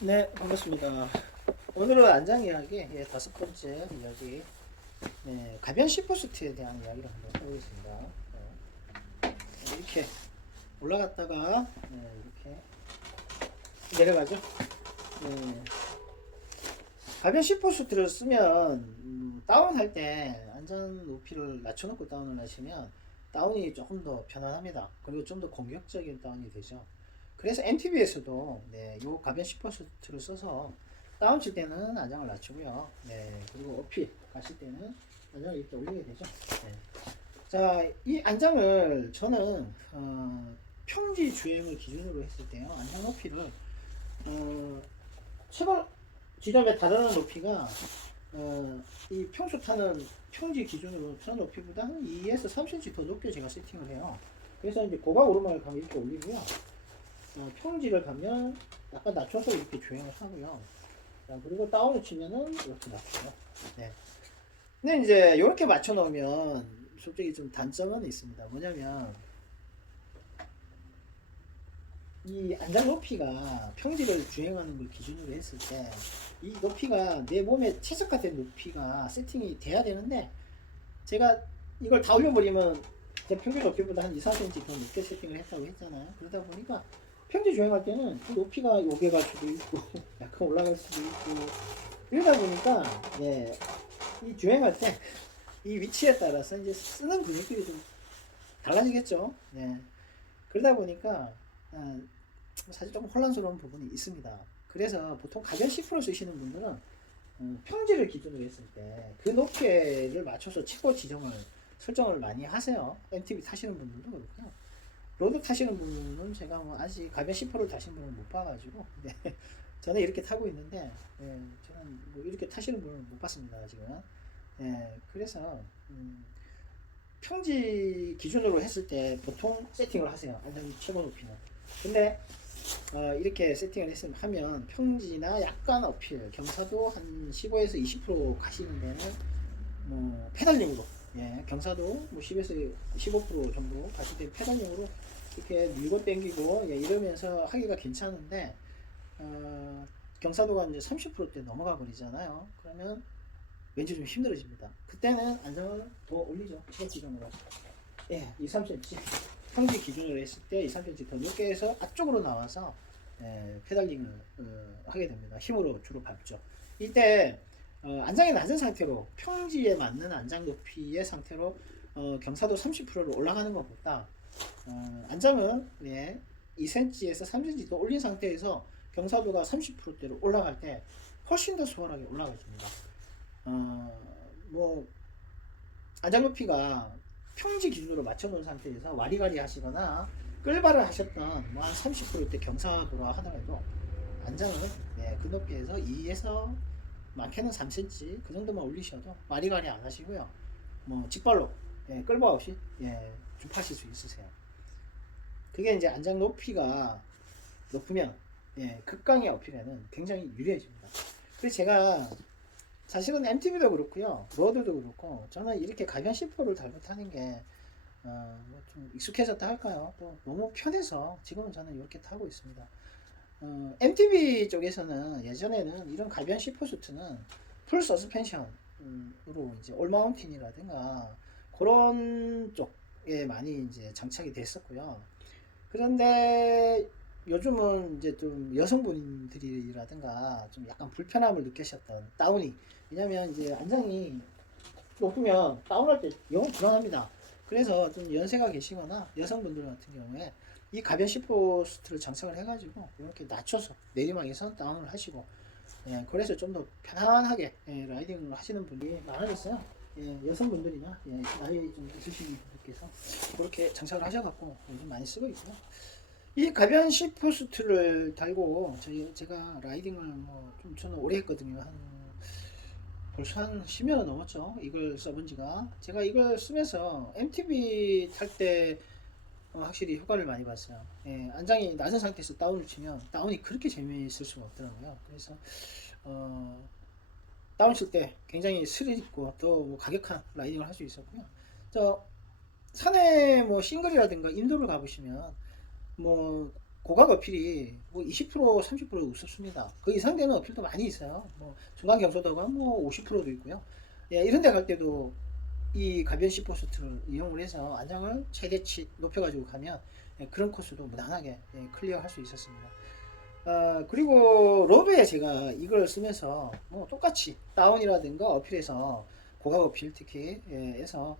네, 반갑습니다. 오늘은 안장 이야기, 다섯 번째 이야기, 가변 시포스트에 대한 이야기를 한번 해보겠습니다. 이렇게 올라갔다가, 이렇게 내려가죠. 가변 시포스트를 쓰면, 다운할 때 안전 높이를 낮춰놓고 다운을 하시면, 다운이 조금 더 편안합니다. 그리고 좀 더 공격적인 다운이 되죠. 그래서 MTB에서도 요 가변 시퍼스트를 써서 다운 칠 때는 안장을 낮추고요. 그리고 어필 가실 때는 안장을 이렇게 올리게 되죠. 자, 이 안장을 저는 평지 주행을 기준으로 했을 때요. 안장 높이를 최고 지점에 다다르는 높이가 이 평소 타는 평지 기준으로 타는 높이보다 한 2에서 3cm 더 높게 제가 세팅을 해요. 그래서 이제 고각 오르막을 가면 이렇게 올리고요. 평지를 가면 약간 낮춰서 이렇게 주행을 하고요. 자, 그리고 다운을 치면은 이렇게 낮추죠. 네. 근데 이제 이렇게 맞춰 놓으면 솔직히 좀 단점은 있습니다. 뭐냐면 이 안장 높이가 평지를 주행하는 걸 기준으로 했을 때 이 높이가 내 몸에 최적화된 높이가 세팅이 돼야 되는데 제가 이걸 다 올려버리면 제 평균 높이보다 한 2, 4cm 더 높게 세팅을 했다고 했잖아요. 그러다 보니까 평지 주행할 때는 그 높이가 요게 갈 수도 있고 약간 올라갈 수도 있고 이러다 보니까 이 주행할 때 이 위치에 따라서 이제 쓰는 근육들이 좀 달라지겠죠. 그러다 보니까 사실 좀 혼란스러운 부분이 있습니다. 그래서 보통 가변 10% 쓰시는 분들은 평지를 기준으로 했을 때 그 높이를 맞춰서 최고 지점을 설정을 많이 하세요. MTB 타시는 분들도 그렇고요. 로드 타시는 분은 제가 뭐 아직 가변 10%를 타시는 분을 못 봐가지고 저는 이렇게 타고 있는데 저는 뭐 이렇게 타시는 분을 못 봤습니다 아직은. 그래서 평지 기준으로 했을 때 보통 세팅을 하세요. 안전 최고 높이는. 근데 이렇게 세팅을 했으면 하면 평지나 약간 어필, 경사도 한 15에서 20% 가시는 데는 뭐 페달링으로 경사도 뭐 10에서 15% 정도 가실 때 페달링으로 이렇게 밀고 당기고 이러면서 하기가 괜찮은데 경사도가 이제 30%대 넘어가 버리잖아요. 그러면 왠지 좀 힘들어집니다. 그때는 안정을 더 올리죠. 최고 기준으로 2, 3cm 평지 기준으로 했을 때 2, 3cm 더 높게 해서 앞쪽으로 나와서 페달링을 하게 됩니다. 힘으로 주로 밟죠. 이때 안장이 낮은 상태로 평지에 맞는 안장 높이의 상태로 경사도 30%로 올라가는 것보다 안장은 2cm에서 3cm 더 올린 상태에서 경사도가 30%대로 올라갈 때 훨씬 더 수월하게 올라가줍니다. 뭐 안장 높이가 평지 기준으로 맞춰놓은 상태에서 와리가리 하시거나 끌바를 하셨던 뭐 한 30%대 경사도라 하더라도 안장은 그 높이에서 2에서 많게는 3cm 그 정도만 올리셔도 와리가리 안 하시고요. 뭐 직발로 끌바 없이 좀 파실 수 있으세요. 그게 이제 안장 높이가 높으면 극강의 어필에는 굉장히 유리해집니다. 그래서 제가 사실은 MTB도 그렇고요, 로드도 그렇고 저는 이렇게 가변 C4를 달고 타는 게 뭐좀 익숙해졌다 할까요? 또 너무 편해서 지금은 저는 이렇게 타고 있습니다. MTB 쪽에서는 예전에는 이런 가변 C4 수트는 풀 서스펜션으로 이제 올 마운틴이라든가 그런 쪽에 많이 이제 장착이 됐었고요. 그런데 요즘은 이제 좀 여성분들이라든가 좀 약간 불편함을 느끼셨던 다운이, 왜냐면 이제 안장이 높으면 다운할 때 영 불안합니다. 그래서 좀 연세가 계시거나 여성분들 같은 경우에 이 가변 시포스트를 장착을 해가지고 이렇게 낮춰서 내리막에서 다운을 하시고 그래서 좀 더 편안하게 라이딩을 하시는 분이 많아졌어요. 여성분들이나 나이 좀 있으신 분들께서 그렇게 장착을 하셔갖고 요즘 많이 쓰고 있고요. 이 가변 시포스트를 달고 제가 라이딩을 뭐 좀 저는 오래 했거든요. 벌써 한 10년은 넘었죠. 이걸 써본 지가. 제가 이걸 쓰면서 MTB 탈 때 확실히 효과를 많이 봤어요. 안장이 낮은 상태에서 다운을 치면 다운이 그렇게 재미있을 수가 없더라고요. 그래서 다운 칠 때 굉장히 스릴 있고 또뭐 가격한 라이딩을 할 수 있었고요. 저 산에 뭐 싱글이라든가 인도를 가보시면 뭐 고각 어필이 뭐 20% 30% 없었습니다. 그 이상 되는 어필도 많이 있어요. 뭐 중간 경소도가 뭐 50%도 있고요. 예, 이런 데 갈 때도 이 가변 시포스트를 이용을 해서 안장을 최대치 높여가지고 가면 예, 그런 코스도 무난하게 예, 클리어할 수 있었습니다. 그리고 로드에 제가 이걸 쓰면서 뭐 똑같이 다운이라든가 어필에서 고각 어필 특히 예, 해서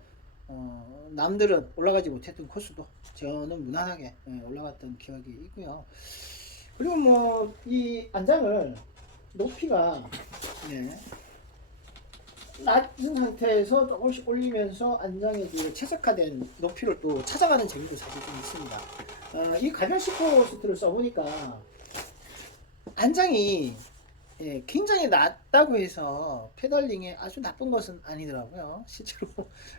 남들은 올라가지 못했던 코스도 저는 무난하게 예, 올라갔던 기억이 있고요. 그리고 뭐 이 안장을 높이가 예, 낮은 상태에서 조금씩 올리면서 안장의 그 최적화된 높이를 또 찾아가는 재미도 사실 좀 있습니다. 이 가변 시포스트를 써보니까 안장이 예, 굉장히 낮다고 해서 페달링에 아주 나쁜 것은 아니더라고요. 실제로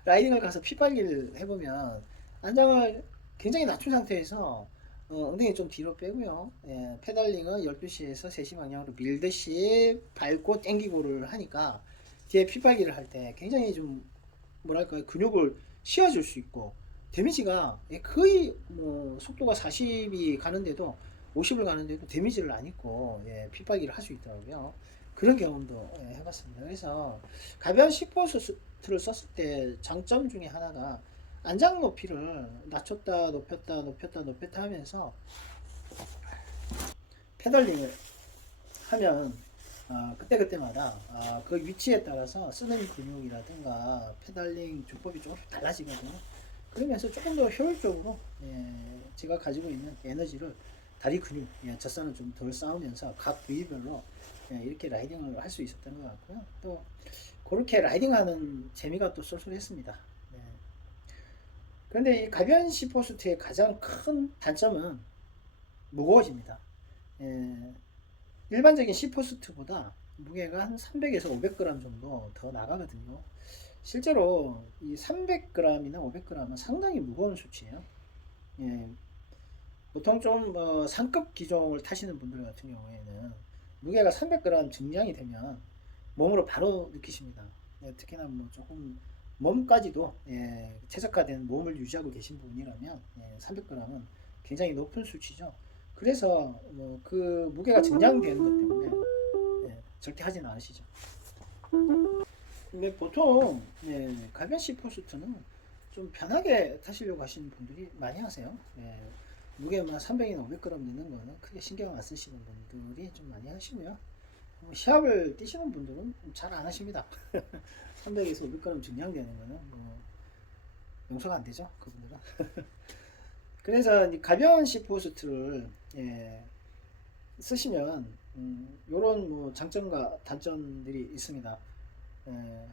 라이딩을 가서 핏발기를 해보면 안장을 굉장히 낮춘 상태에서 엉덩이 좀 뒤로 빼고요. 예, 페달링은 12시에서 3시 방향으로 밀듯이 밟고 당기고를 하니까 뒤에 핏발기를 할 때 굉장히 좀 뭐랄까 근육을 씌워줄 수 있고 데미지가 거의 뭐 속도가 40이 가는데도 50을 가는데도 데미지를 안 입고 예, 핏발기를 할 수 있더라고요. 그런 경험도 예, 해봤습니다. 그래서 가벼운 시포스트를 썼을 때 장점 중에 하나가 안장 높이를 낮췄다 높였다 높였다 높였다 하면서 페달링을 하면 그때그때마다 그 위치에 따라서 쓰는 근육이라든가 페달링 주법이 조금씩 달라지거든요. 그러면서 조금 더 효율적으로 예, 제가 가지고 있는 에너지를 다리 근육, 예, 젖산을 좀 덜 쌓으면서 각 부위별로 예, 이렇게 라이딩을 할 수 있었던 것 같고요. 또 그렇게 라이딩하는 재미가 또 쏠쏠했습니다. 예. 그런데 이 가변 시포스트의 가장 큰 단점은 무거워집니다. 예, 일반적인 시포스트보다 무게가 한 300에서 500g 정도 더 나가거든요. 실제로 이 300g이나 500g은 상당히 무거운 수치예요. 예, 보통 좀 상급 기종을 타시는 분들 같은 경우에는 무게가 300g 증량이 되면 몸으로 바로 느끼십니다. 예, 특히나 뭐 조금 몸까지도 예, 최적화된 몸을 유지하고 계신 분이라면 예, 300g은 굉장히 높은 수치죠. 그래서 그 무게가 증량되는 것 때문에 예, 절대 하지는 않으시죠. 근데 보통 예, 가변 시포스트는 좀 편하게 타시려고 하시는 분들이 많이 하세요. 예, 무게만 300이나 500g 넣는 거는 크게 신경 안 쓰시는 분들이 좀 많이 하시고요. 시합을 뛰시는 분들은 잘 안 하십니다. 300에서 500g 증량되는 거는 뭐 용서가 안 되죠, 그분들은. 그래서 가벼운 시포스트를 예, 쓰시면 이런 뭐 장점과 단점들이 있습니다. 예,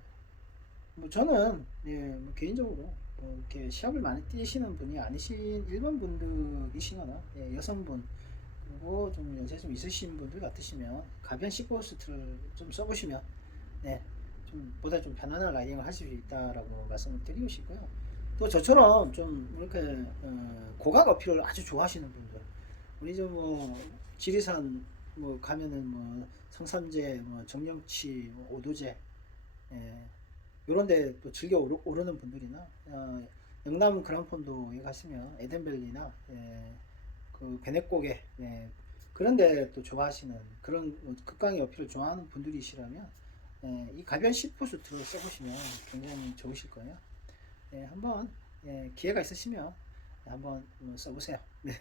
뭐 저는 예, 뭐 개인적으로 뭐 이렇게 시합을 많이 뛰시는 분이 아니신 일반 분들이시거나 예, 여성분 그리고 좀 연세 좀 있으신 분들 같으시면 가변 시포스트를 좀 써보시면 네, 좀 보다 좀 편안한 라이딩을 하실 수 있다라고 말씀을 드리고 싶고요. 또 저처럼 좀 이렇게 고각 어필을 아주 좋아하시는 분들 우리 좀 뭐 지리산 뭐 가면은 뭐 성삼재 뭐 정령치 뭐 오도제 예, 요런데 또 즐겨 오르는 분들이나 영남 그랑폰도에 가시면 에덴밸리나 예, 그 베네곡에 예, 그런데 또 좋아하시는 그런 극강의 어필을 좋아하는 분들이시라면 예, 이 가변 시포스트를 써보시면 굉장히 좋으실 거예요. 예, 한번 예, 기회가 있으시면 한번 써보세요. 네.